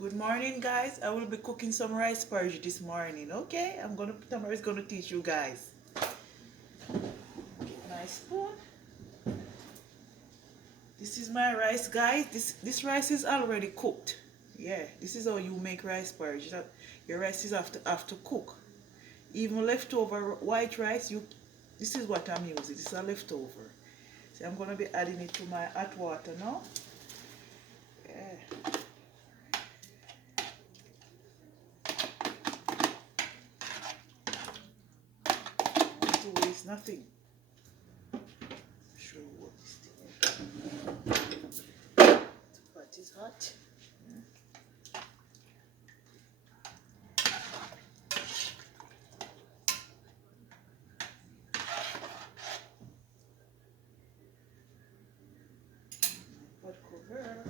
Good morning, guys. I will be cooking some rice porridge this morning. Okay, Tamara is gonna teach you guys. Get my spoon. This is my rice, guys. This rice is already cooked. Yeah, this is how you make rice porridge. Your rice is have to cook. Even leftover white rice, this is what I'm using. This is a leftover. So I'm gonna be adding it to my hot water now. Yeah. Not to waste nothing. Show you what this thing. The pot is hot. Pot cover.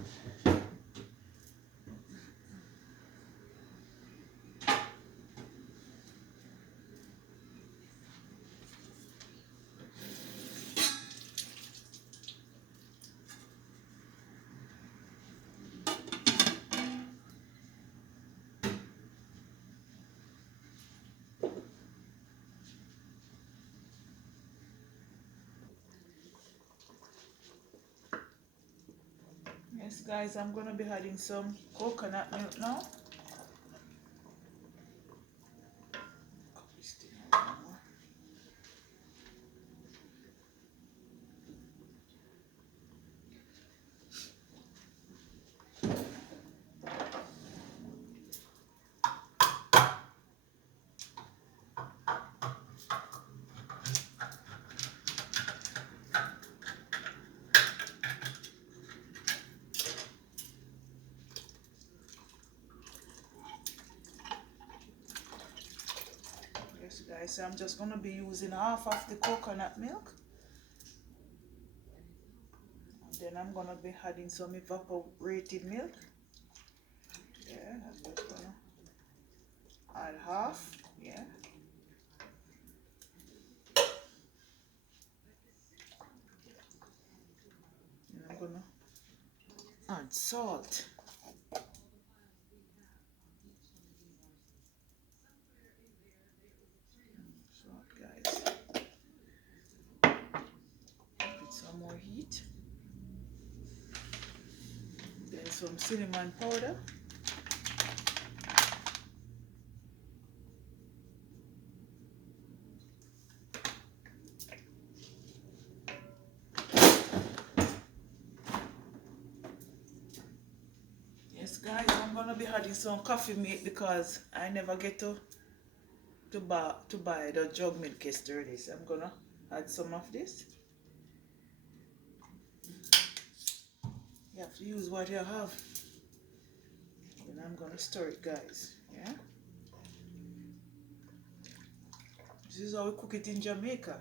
Yes, guys, I'm gonna be adding some coconut milk now. Yes, guys, so I'm just gonna be using half of the coconut milk. And then I'm gonna be adding some evaporated milk. Yeah, I'm just gonna add half. Yeah. And I'm gonna add salt. Salt, guys. Put some more heat. Then some cinnamon powder. Yes, guys, I'm gonna be adding some coffee milk because I never get to buy the jug milk yesterday. So I'm gonna add some of this. You have to use what you have. And I'm gonna stir it, guys. Yeah. This is how we cook it in Jamaica.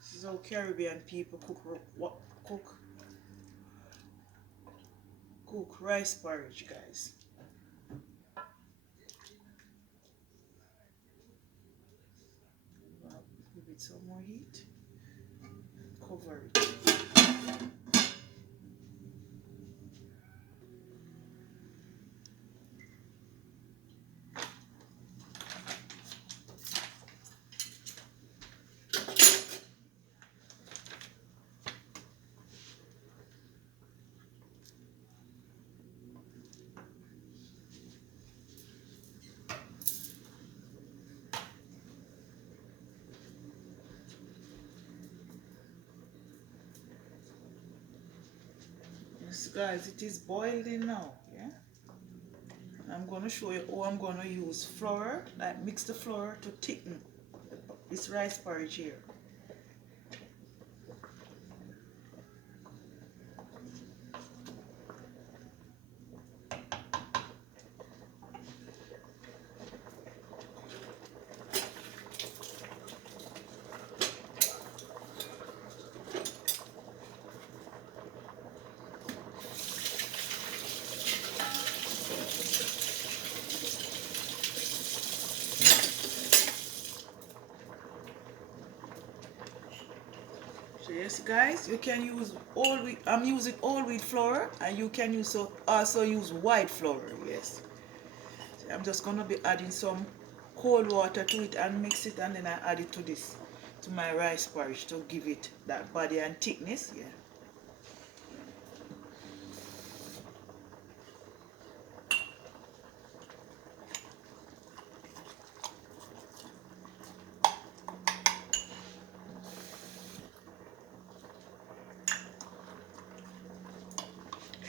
This is how Caribbean people cook rice porridge, guys. Give it some more heat. Cover it. Yes, guys, it is boiling now. Yeah. I'm gonna show you how I'm gonna use flour, like mix the flour to thicken this rice porridge here. So yes guys, you can use all wheat. I'm using all wheat flour, and you can also use white flour. Yes. So I'm just gonna be adding some cold water to it and mix it, and then I add it to this, to my rice porridge, to give it that body and thickness. Yeah.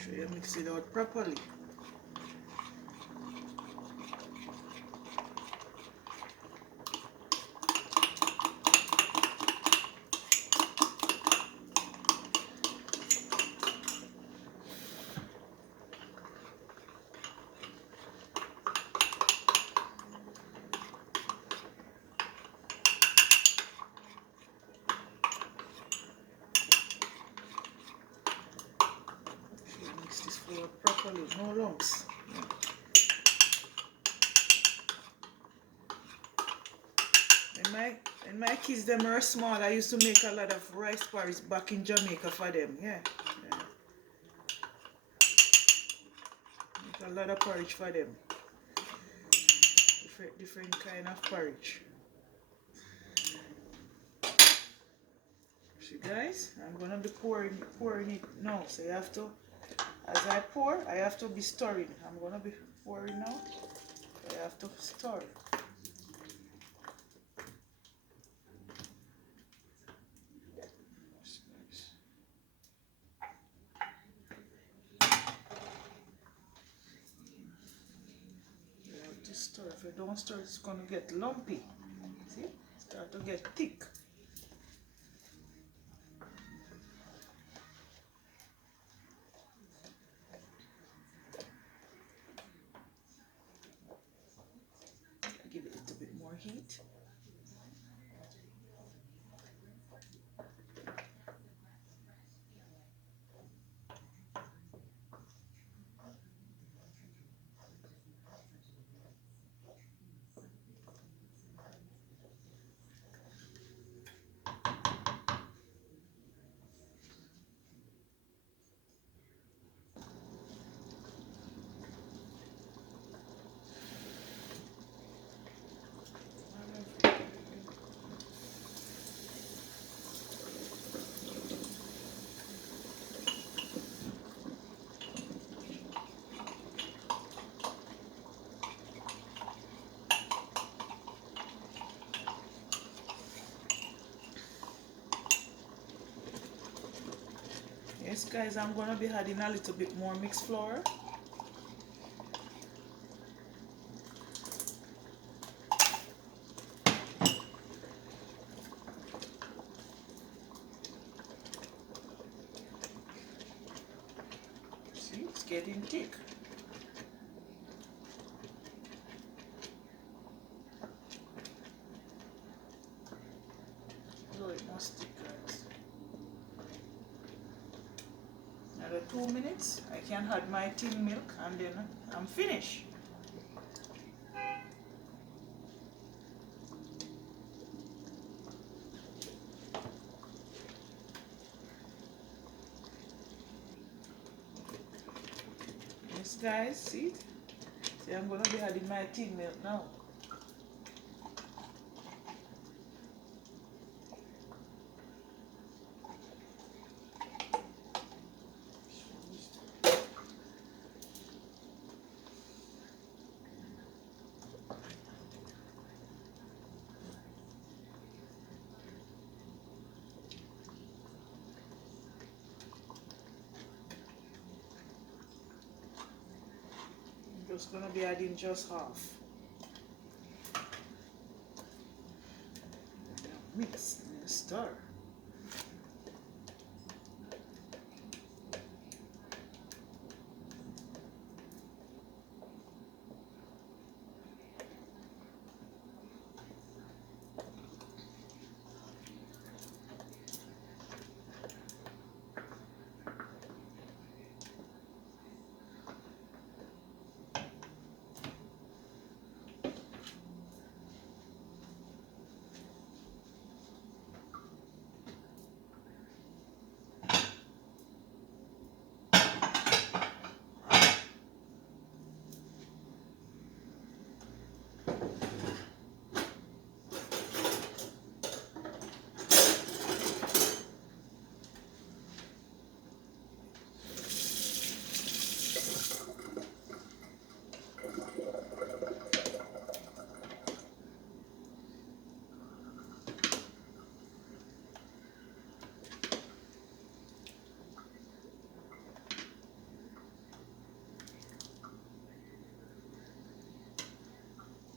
So you mix it out properly. So you mix this flour properly, no lumps. Yeah. When my kids them were small, I used to make a lot of rice porridge back in Jamaica for them. Yeah. Yeah. Make a lot of porridge for them. Different kind of porridge. See guys, I'm gonna be pouring it now. So you have to, as I pour, I have to be stirring. I'm gonna be pouring now. So I have to stir. You have to stir. If you don't stir, it's gonna get lumpy. See? Start to get thick. Give it a little bit more heat. Yes guys, I'm gonna be adding a little bit more mixed flour. See, it's getting thick. So it must stick guys. Another 2 minutes, I can add my tin milk, and then I'm finished. Yes guys, see? See, I'm gonna be adding my tin milk now. I'm just gonna be adding just half. Mix and stir.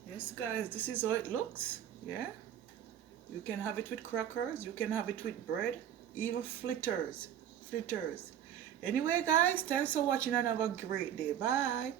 Yes, guys, this is how it looks. Yeah, you can have it with crackers, you can have it with bread, even fritters. Fritters. Anyway, guys, thanks for watching and have a great day. Bye.